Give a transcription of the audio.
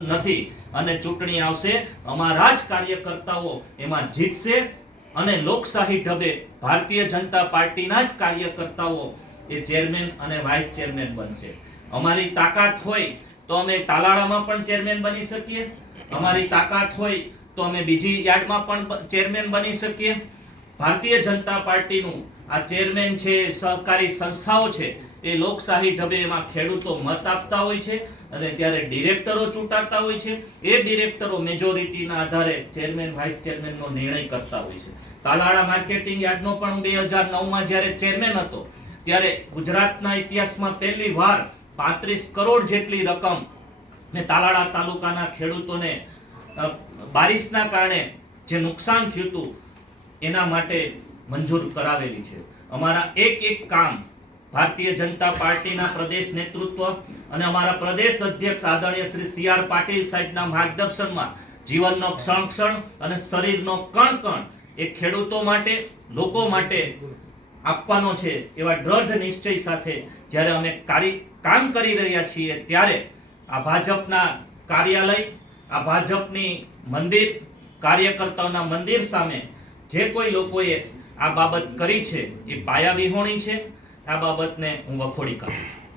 નથી અને ચૂંટણી આવશે, અમારા જ કાર્યકર્તાઓ એમાં જીતશે અને લોકશાહી ઢબે ભારતીય જનતા પાર્ટીના જ કાર્યકર્તાઓ એ ચેરમેન અને વાઇસ ચેરમેન બનશે. અમારી તાકાત હોય તો અમે તાલાળામાં પણ ચેરમેન બની શકીએ, અમારી તાકાત હોય તો અમે બીજી યાર્ડમાં પણ ચેરમેન બની શકીએ. ભારતીય જનતા પાર્ટીનું આ ચેરમેન છે, સહકારી સંસ્થાઓ છે, એ લોકશાહી ઢબે એમાં ખેડૂતો મત આપતા હોય છે અને ત્યારે ડિરેક્ટરો ચૂંટાતા હોય છે. એ ડિરેક્ટરો મેજોરિટીના આધારે ચેરમેન વાઇસ ચેરમેનનો નિર્ણય કરતા હોય છે. તાલાળા માર્કેટિંગ યાર્ડનો પણ 2009માં જ્યારે ચેરમેન હતો ત્યારે ગુજરાતના ઇતિહાસમાં પહેલી વાર 35 કરોડ જેટલી રકમ ને તાલાળા તાલુકાના ખેડૂતોને બારિશના કારણે જે નુકસાન થયું હતું એના માટે મંજૂર કરાવેલી છે. અમારા એક કામ ભારતીય જનતા પાર્ટીના પ્રદેશ નેતૃત્વ અને અમારા પ્રદેશ અધ્યક્ષ આદરણીય શ્રી સી.આર. પાટીલ સાહેબના માર્ગદર્શનમાં જીવનનો ક્ષણ અને શરીરનો કણ એ ખેડૂતો માટે, લોકો માટે આપવાનો છે એવા દ્રઢ નિશ્ચય સાથે જ્યારે અમે કામ કરી રહ્યા છીએ ત્યારે આ ભાજપના કાર્યાલય, આ ભાજપની મંદિર, કાર્યકર્તાઓના મંદિર સામે જે કોઈ લોકોએ આ બાબત કરી છે એ પાયા વિહોણી છે. આ બાબતને હું વખોડી કાઢું છું.